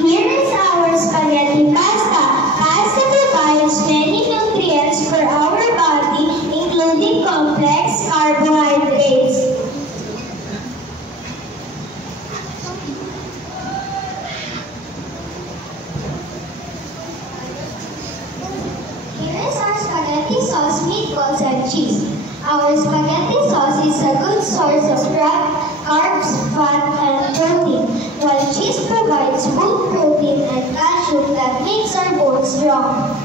Here is our spaghetti pasta. Pasta provides many nutrients for our body, including complex carbohydrates. Here is our spaghetti sauce, meatballs, and cheese. Our spaghetti sauce is a good source of carbs, fat, and protein, while cheese provides good protein and calcium that makes our bones strong.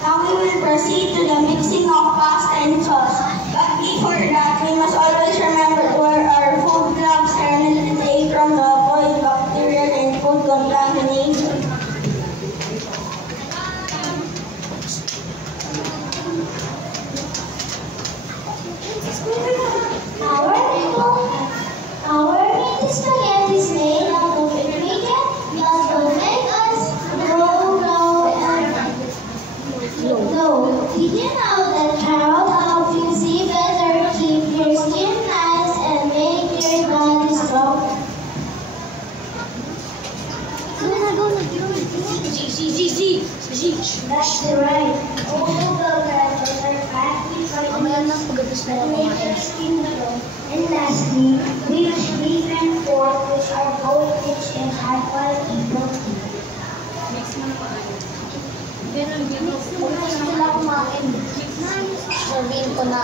Now we will proceed to the mixing of pasta and sauce. But before that, we must always remember to wear our food gloves and an apron to avoid bacterial and food contamination. Our meat spaghetti is made out of ingredients that will make us grow and glow. Did you know that carrots help you see better, keep your skin nice, and make your body strong? That's right. All the vegetables are fatty for make your skin glow. And lastly, we use beef and pork, which are both rich in high-quality protein. Sabihin ko na.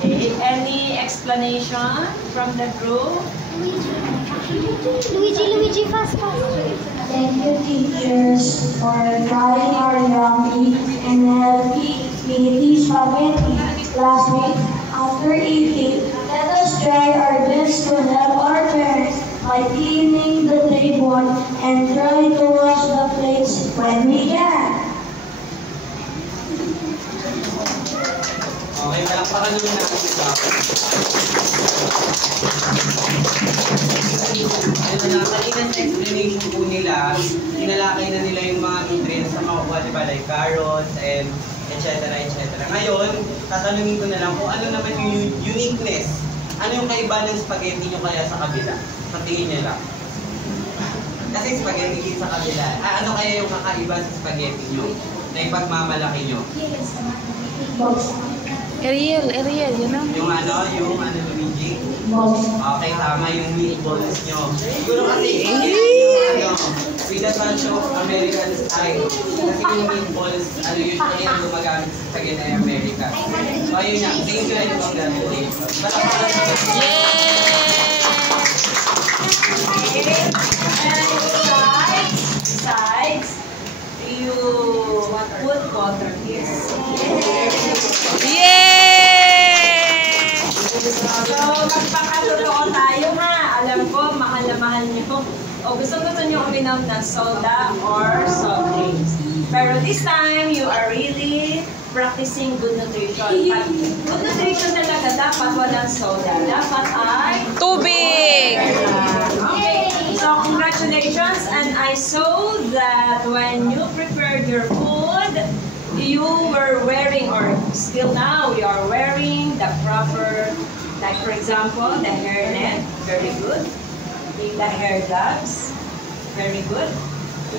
Okay, any explanation from the group? Luigi, fast. Thank you, teachers, for trying our yummy and healthy meat spaghetti last week. After eating, let us try our best to help our parents by cleaning the table and try to wash the plates when we can. Okay, palakpakan naman natin ito. Ayun na, kanina sa explanation po nila, tinalakay na nila yung mga nutrients na makukuha, diba? Like carrots and etc. Ngayon, tatanungin ko na lang kung ano naman yung uniqueness. Ano yung kaiba ng spaghetti nyo kaya sa kabila? Sa tingin nyo lang. Kasi spaghetti din sa kabila. Ano kaya yung kakaiba sa spaghetti nyo? Na ipagmamalaki nyo? Ariel, you know? Yung Luigi? Okay, tama yung meatballs nyo. Siguro kasi, with a touch of American style. Kasi yung meatballs, usually ang gumagamit sa spaghetti America. So ayun nga, thank you and congratulations. Sides, you put butter here. So, magpakatotoo tayo ha. Alam ko, mahal na mahal niyo. O gusto niyo uminom ng soda or soft drinks. Pero this time, you are really practicing good nutrition. But good nutrition talaga, dapat walang soda. Dapat ay Tubig! Okay, so congratulations. And I saw that when you prepared your food, you were wearing, or still now, you are wearing the proper, like for example, the hairnet, very good. The hair gloves, very good.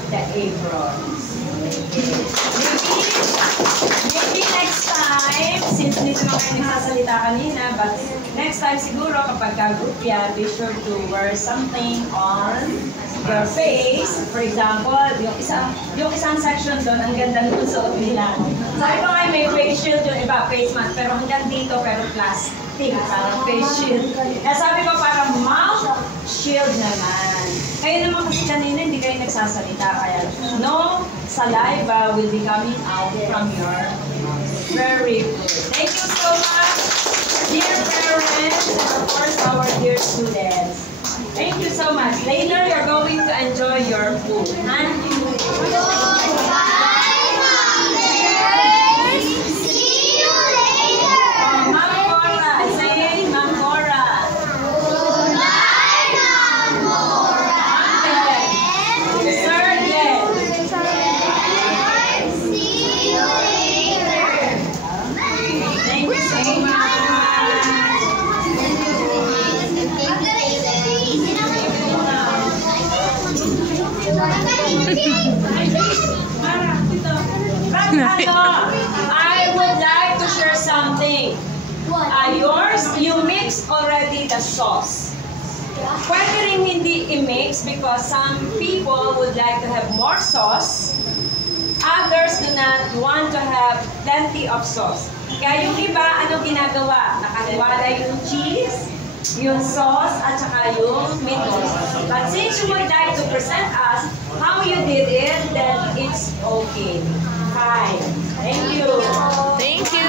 The aprons. Maybe next time, since dito na kayo nagsasalita kanina, but next time siguro kapag ka-group yan, be sure to wear something on your face. For example, yung isang section doon, ang ganda ng suot nila. Sabi ko nga may face shield, yung iba face mask, pero hanggang dito, pero plastic, parang face shield. Kaya sabi ko parang mouth shield naman. Kayo naman kasi kanina hindi kayo nagsasalita, kaya no saliva will be coming out from your mouth. Very good. Thank you so much, dear parents, and of course our dear students. Thank you so much. Later, you're going to enjoy your food. I would like to share something. Yours, you mix already the sauce. Pwede rin hindi i-mix because some people would like to have more sauce. Others do not want to have plenty of sauce. Kaya yung iba, ano ginagawa? Nakaliwala yung cheese, yung sauce, at saka yung meatballs. But since you would like to present us how you did it, then it's okay. Fine. Thank you. Thank you.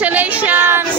Congratulations.